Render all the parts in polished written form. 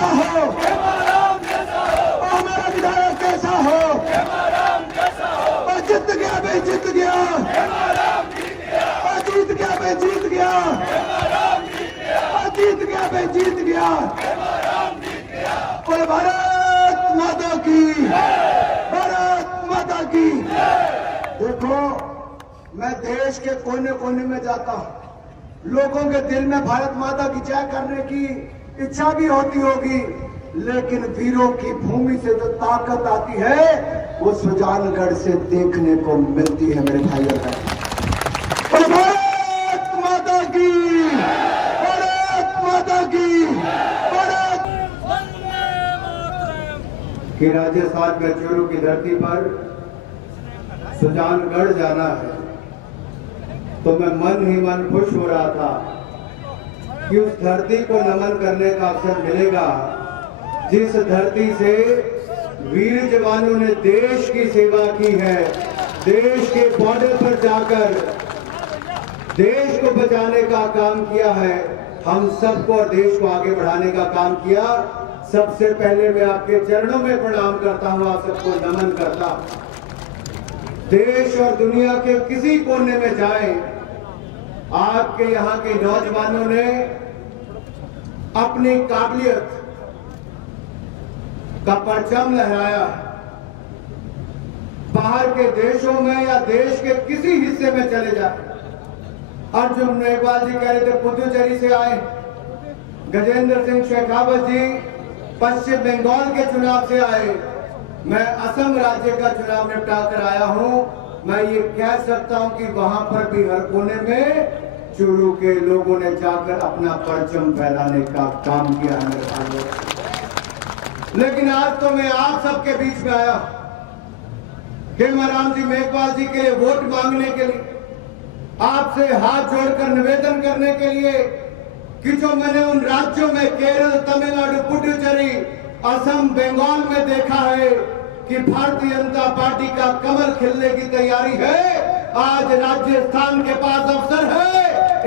कैसा हो, हमारा विधायक कैसा हो, और जीत गया भाई जीत गया, और जीत गया भाई जीत गया, और जीत गया भाई जीत गया। और भारत माता की, भारत माता की। देखो, मैं देश के कोने कोने में जाता हूं, लोगों के दिल में भारत माता की जय करने की इच्छा भी होती होगी, लेकिन वीरों की भूमि से जो ताकत आती है वो सुजानगढ़ से देखने को मिलती है मेरे भाइयों का। भारत माता की, भारत माता की, भारत। कि राजस्थान में चूरू की धरती पर सुजानगढ़ जाना है तो मैं मन ही मन खुश हो रहा था कि उस धरती को नमन करने का अवसर मिलेगा जिस धरती से वीर जवानों ने देश की सेवा की है, देश के बॉर्डर पर जाकर देश को बचाने का काम किया है, हम सबको और देश को आगे बढ़ाने का काम किया। सबसे पहले मैं आपके चरणों में प्रणाम करता हूं, आप सबको नमन करता हूं। देश और दुनिया के किसी कोने में जाएं, आपके यहां के नौजवानों ने अपनी काबिलियत का परचम लहराया। बाहर के देशों में या देश के किसी हिस्से में चले जाए, अर्जुन मेघवाल जी कह रहे थे पुदुचेरी से आए, गजेंद्र सिंह शेखावत जी पश्चिम बंगाल के चुनाव से आए, मैं असम राज्य का चुनाव निपटा कर आया हूं। मैं ये कह सकता हूं कि वहां पर भी हर कोने में चूरू के लोगों ने जाकर अपना परचम फहराने का काम किया है मेरे भाइयों। लेकिन आज तो मैं आप सबके बीच में आया खेमाराम जी मेघवाल जी के लिए वोट मांगने के लिए, आपसे हाथ जोड़कर निवेदन करने के लिए कि जो मैंने उन राज्यों में केरल, तमिलनाडु, पुडुचेरी, असम, बंगाल में देखा है कि भारतीय जनता पार्टी का कमल खिलने की तैयारी है, आज राजस्थान के पास अवसर है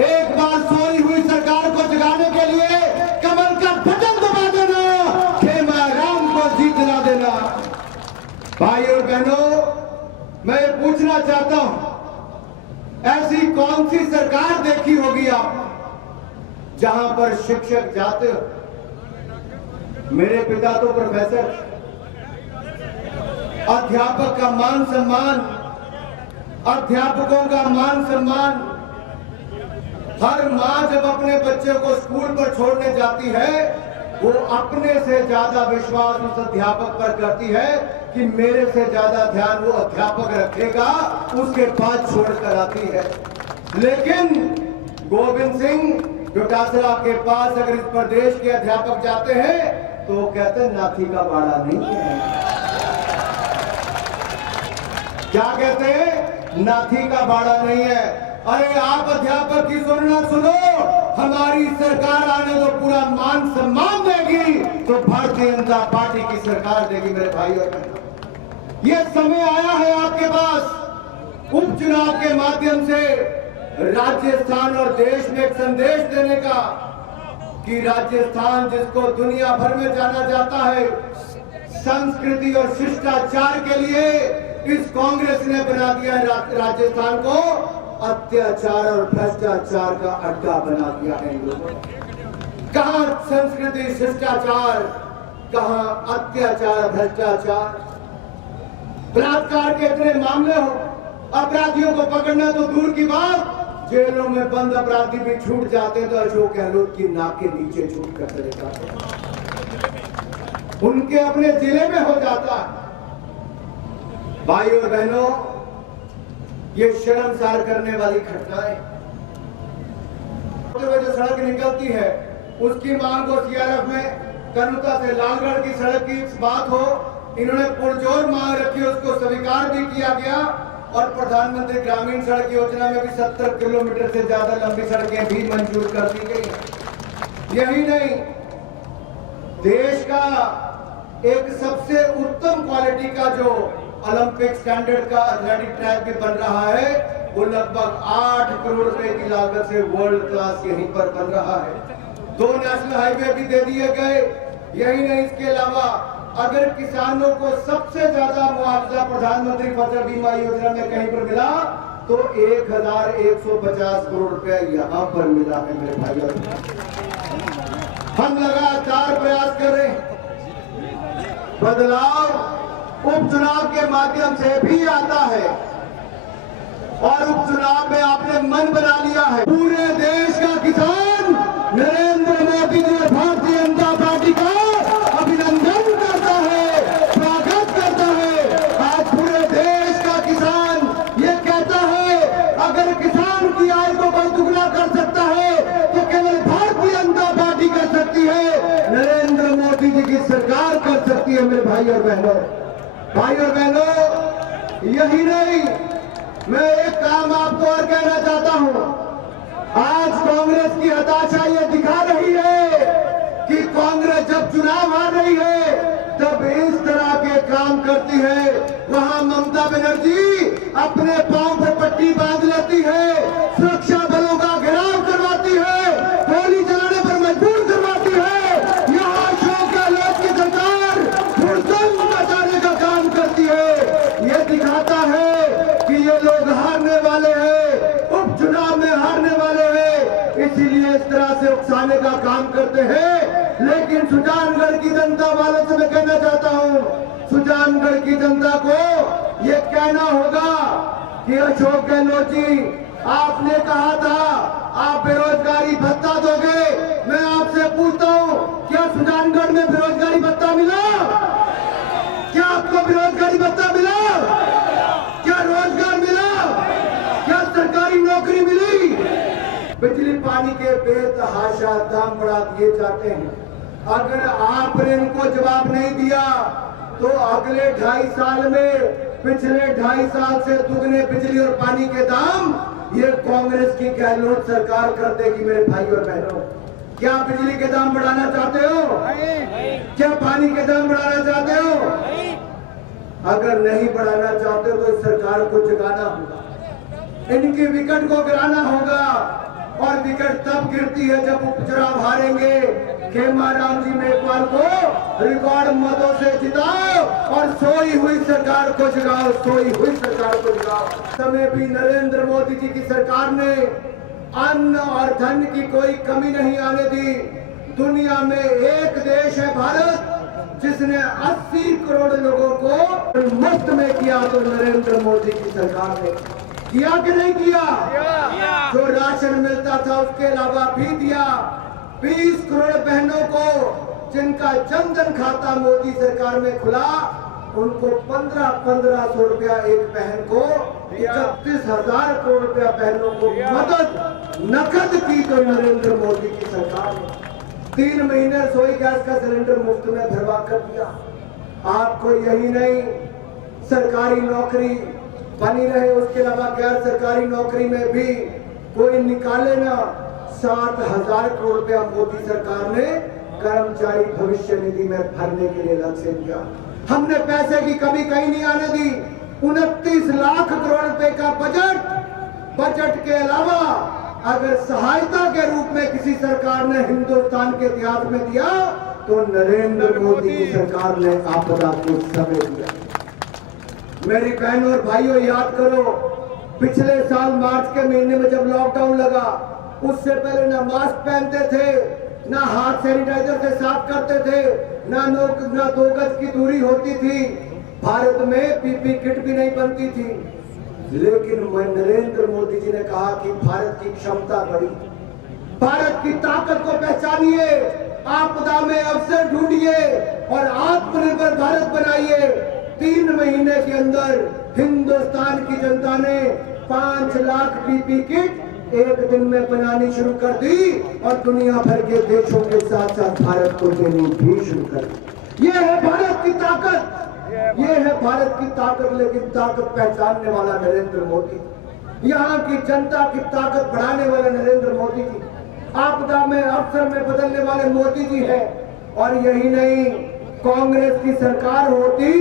एक बार सोई हुई सरकार को जगाने के लिए कमल का बटन दबा देना, खेमाराम को जीत दिला देना। भाई और बहनों, मैं ये पूछना चाहता हूं, ऐसी कौन सी सरकार देखी होगी आप जहां पर शिक्षक जाते हो? मेरे पिता तो प्रोफेसर, अध्यापक का मान सम्मान, अध्यापकों का मान सम्मान, हर मां जब अपने बच्चे को स्कूल पर छोड़ने जाती है वो अपने से ज्यादा विश्वास उस अध्यापक पर करती है कि मेरे से ज्यादा ध्यान वो अध्यापक रखेगा, उसके बाद छोड़कर आती है। लेकिन गोविंद सिंह डोटासरा के पास अगर इस प्रदेश के अध्यापक जाते हैं तो वो कहते हैं नाथी का बाड़ा नहीं है। क्या कहते हैं? नाथी का बाड़ा नहीं है। अरे आप अध्यापक की सुनना सुनो, हमारी सरकार आने तो पूरा मान सम्मान देगी, तो भारतीय जनता पार्टी की सरकार देगी मेरे भाई और बहनों। ये समय आया है आपके पास उपचुनाव के माध्यम से राजस्थान और देश में एक संदेश देने का कि राजस्थान जिसको दुनिया भर में जाना जाता है संस्कृति और शिष्टाचार के लिए, इस कांग्रेस ने बना दिया है राजस्थान को अत्याचार और भ्रष्टाचार का अड्डा बना दिया है इन लोगों ने। कहां संस्कृति शिष्टाचार, कहां अत्याचार भ्रष्टाचार। बलात्कार के इतने मामले हो, अपराधियों को पकड़ना तो दूर की बात, जेलों में बंद अपराधी भी छूट जाते तो अशोक गहलोत की नाक के नीचे छूट कर चले जाते, उनके अपने जिले में हो जाता। भाई और बहनों, ये शर्मसार करने वाली घटनाएं, जो सड़क निकलती है उसकी मांग को सीआरएफ में कनुता से लालगढ़ की सड़क की बात हो, इन्होंने पुरजोर मांग रखी, उसको स्वीकार भी किया गया और प्रधानमंत्री ग्रामीण सड़क योजना में भी 70 किलोमीटर से ज्यादा लंबी सड़कें भी मंजूर कर दी गई। यही नहीं, देश का एक सबसे उत्तम क्वालिटी का जो ओलंपिक स्टैंडर्ड का एथलेटिक ट्रैक भी बन रहा है, वो लगभग 8 करोड़ रुपए की लागत से वर्ल्ड क्लास यहीं पर बन रहा है। 2 नेशनल हाईवे भी दे दिए गए, यही नहीं, इसके अलावा अगर किसानों को सबसे ज्यादा मुआवजा प्रधानमंत्री फसल बीमा योजना में कहीं पर मिला तो 1150 करोड़ रुपया यहाँ पर मिला है मेरे भाइयों। हम लगातार प्रयास कर रहे हैं। बदलाव उपचुनाव के माध्यम से भी आता है और उपचुनाव में आपने मन बना लिया है। पूरे देश का किसान नरेंद्र मोदी जी भारतीय जनता पार्टी का अभिनंदन करता है, स्वागत करता है। आज पूरे देश का किसान ये कहता है अगर किसान की आय को कोई दुगना कर सकता है तो केवल भारतीय जनता पार्टी कर सकती है, नरेंद्र मोदी जी की सरकार कर सकती है। मेरे भाई और बहनों, यही नहीं, मैं एक काम आपको और कहना चाहता हूं। आज कांग्रेस की हताशा ये दिखा रही है कि कांग्रेस जब चुनाव हार रही है तब इस तरह के काम करती है। वहां ममता बनर्जी अपने पांव पर पट्टी बांध लेती है, सुरक्षा बलों का घेराव करवाती है, गोली चलाने पर मजबूर करवाती है। यहाँ अशोक गहलोत की सरकार हुड़दंग मचाने का काम करती है। ये दिखाता है कि ये लोग हारने वाले हैं, उपचुनाव में हारने वाले हैं, इसीलिए इस तरह से उकसाने का काम करते हैं। लेकिन सुजानगढ़ की जनता वालों से मैं कहना चाहता हूं, सुजानगढ़ की जनता को ये कहना होगा कि अशोक गहलोत जी, आपने कहा था आप बेरोजगारी भत्ता दोगे। मैं आपसे पूछता हूं, क्या सुजानगढ़ में बेरोजगारी भत्ता मिला? क्या आपको बेरोजगारी भत्ता मिला? क्या रोजगार मिला? क्या सरकारी नौकरी मिली? बिजली पानी के बेतहाशा दाम बढ़ा दिए जाते हैं। अगर आपने इनको जवाब नहीं दिया तो अगले 2.5 साल में पिछले 2.5 साल से दुगने बिजली और पानी के दाम ये कांग्रेस की गहलोत सरकार कर देगी। मेरे भाई और बहनों, क्या बिजली के दाम बढ़ाना चाहते हो? क्या पानी के दाम बढ़ाना चाहते हो? अगर नहीं बढ़ाना चाहते हो तो इस सरकार को जगाना होगा, इनकी विकेट को गिराना होगा। और विकेट तब गिरती है जब उपचुनाव हारेंगे। खेमाराम जी मेघवाल को रिकॉर्ड मतों से जिताओ और सोई हुई सरकार को जगाओ, सोई हुई सरकार को जगाओ। समय भी नरेंद्र मोदी जी की सरकार ने अन्न और धन की कोई कमी नहीं आने दी। दुनिया में एक देश है भारत जिसने 80 करोड़ लोगों को मुफ्त में किया, तो नरेंद्र मोदी की सरकार ने किया कि नहीं किया? जो राशन मिलता था उसके अलावा भी दिया। 20 करोड़ बहनों को जिनका जनधन खाता मोदी सरकार में खुला, उनको 1500 रुपया एक बहन को, 31,000 करोड़ रुपया बहनों को मदद नकद की तो नरेंद्र मोदी की सरकार ने 3 महीने रसोई गैस का सिलेंडर मुफ्त में भरवा कर दिया। आपको यही नहीं, सरकारी नौकरी बनी रहे, उसके अलावा गैर सरकारी नौकरी में भी कोई निकाले ना। 7,000 करोड़ रुपया मोदी सरकार ने कर्मचारी भविष्य निधि में भरने के लिए लक्ष्य दिया। हमने पैसे की कमी कहीं नहीं आने दी। 29 लाख करोड़ रुपए का बजट के अलावा अगर सहायता के रूप में किसी सरकार ने हिंदुस्तान के इतिहास में दिया तो नरेंद्र मोदी की सरकार ने आपदा को समय दिया। मेरी बहनों और भाइयों, याद करो, पिछले साल मार्च के महीने में जब लॉकडाउन लगा, उससे पहले ना मास्क पहनते थे, ना हाथ सैनिटाइजर से साफ करते थे, ना 2 गज की दूरी होती थी, भारत में पीपी किट भी नहीं बनती थी। लेकिन नरेंद्र मोदी जी ने कहा कि भारत की क्षमता बढ़ी, भारत की ताकत को पहचानिए, आपदा में अवसर ढूंढिए और आत्मनिर्भर भारत बनाइए। 3 महीने के अंदर हिंदुस्तान की जनता ने 5 लाख पीपी किट एक दिन में बनानी शुरू कर दी और दुनिया भर के देशों के साथ साथ भारत को देनी भी शुरू कर दी। ये है भारत की ताकत, ये है भारत की ताकत। लेकिन ताकत पहचानने वाला नरेंद्र मोदी, यहाँ की जनता की ताकत बढ़ाने वाले नरेंद्र मोदी जी, आपदा में अवसर में बदलने वाले मोदी जी है। और यही नहीं, कांग्रेस की सरकार होती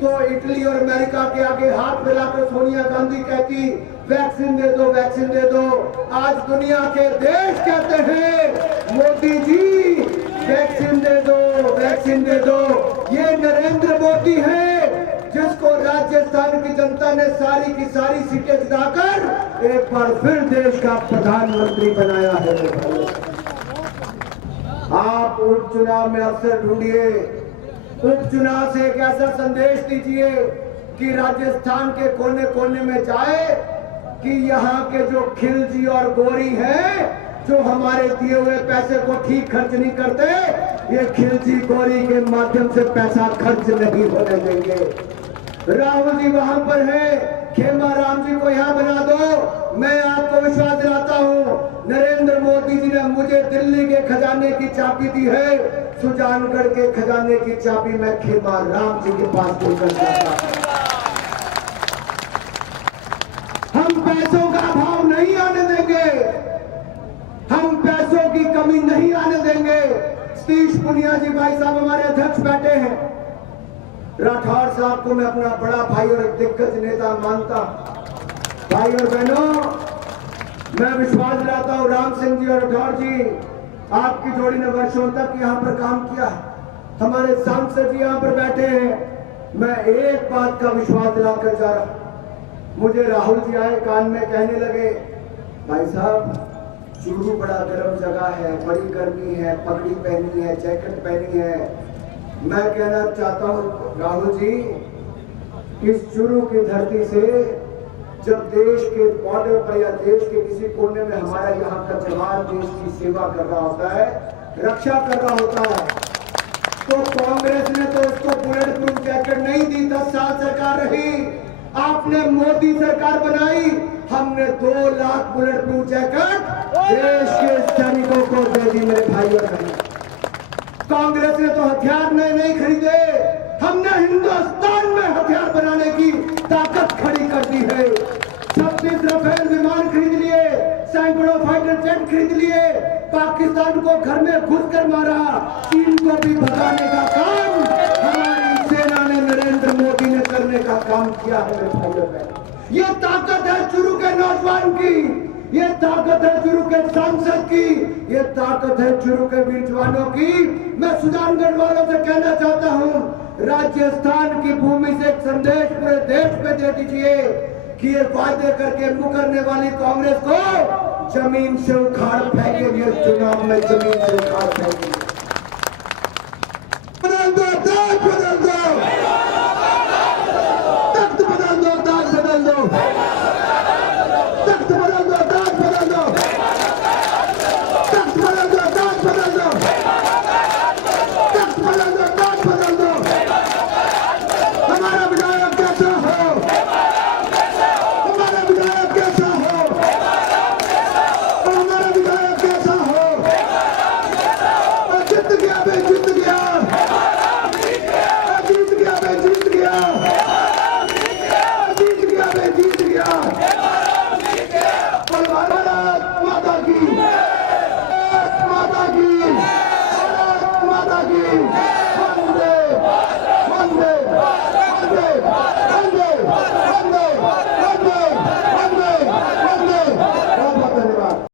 तो इटली और अमेरिका के आगे हाथ मिलाकर सोनिया गांधी कहती वैक्सीन दे दो, वैक्सीन दे दो। आज दुनिया के देश कहते हैं मोदी जी वैक्सीन दे दो, वैक्सीन चिन्ह दे दो। ये नरेंद्र मोदी है जिसको राजस्थान की जनता ने सारी की सारी सीटें जिताकर एक बार फिर देश का प्रधानमंत्री बनाया है। आप उपचुनाव में अवसर ढूंढिए, उपचुनाव से एक ऐसा संदेश दीजिए कि राजस्थान के कोने कोने में जाए कि यहाँ के जो खिलजी और गोरी हैं, जो हमारे दिए हुए पैसे को ठीक खर्च नहीं करते, ये खिलजी गोरी के माध्यम से पैसा खर्च नहीं होने देंगे। राहुल जी वहां पर है, खेमा राम जी को यहाँ बना दो। मैं आपको विश्वास दिलाता हूँ, नरेंद्र मोदी जी ने मुझे दिल्ली के खजाने की चाबी दी है, सुजानगढ़ के खजाने की चाबी मैं खेमा राम जी के पास देकर जाता हूं। हम पैसों का अभाव नहीं आने देंगे, हम पैसों की कमी नहीं आने देंगे। सतीश पुनिया जी भाई साहब हमारे अध्यक्ष बैठे हैं। राठौर साहब को मैं अपना बड़ा भाई और एक दिग्गज नेता मानता। भाई और बहनों, मैं विश्वास दिलाता हूं, राम सिंह जी और राठौर जी, आपकी जोड़ी ने वर्षों तक यहां पर काम किया है। हमारे सांसद जी यहां पर बैठे हैं। मैं एक बात का विश्वास दिलाकर जा रहा हूं। मुझे राहुल जी आए, कान में कहने लगे, भाई साहब चूरू बड़ा गर्म जगह है, बड़ी गर्मी है, पगड़ी पहनी है, जैकेट पहनी है। मैं कहना चाहता हूं राहुल जी, इस चूरू की धरती से जब देश के बॉर्डर पर या देश के किसी कोने में हमारा यहाँ का जवान देश की सेवा कर रहा होता है, रक्षा कर रहा होता है, तो कांग्रेस ने तो इसको बुलेट प्रूफ जैकेट नहीं दी। 10 साल सरकार रही, आपने मोदी सरकार बनाई, हमने 2 लाख बुलेट प्रूफ जैकेट देश के सैनिकों को दे दी। मेरे भाई और बहन, कांग्रेस ने तो हथियार नहीं खरीदे, हमने हिंदुस्तान में हथियार बनाने की ताकत खड़ी कर दी है। 36 राफेल विमान खरीद लिए, सैकड़ों फाइटर जेट खरीद लिए, पाकिस्तान को घर में घुसकर मारा, चीन को भी भगाने का काम हमारी सेना ने, नरेंद्र मोदी ने करने का काम किया है। मेरे भाई और बहन, ये ताकत है चूरू के नौजवान की, ये ताकत है चूरू के सांसद की, ये ताकत है चूरू के वीर जवानों की। मैं सुजानगढ़ वालों से कहना चाहता हूं, राजस्थान की भूमि से एक संदेश पूरे देश में दे दीजिए कि ये वादे करके मुकरने वाली कांग्रेस को जमीन से उखाड़ फेंके, चुनाव में जमीन से उखाड़ फेंके।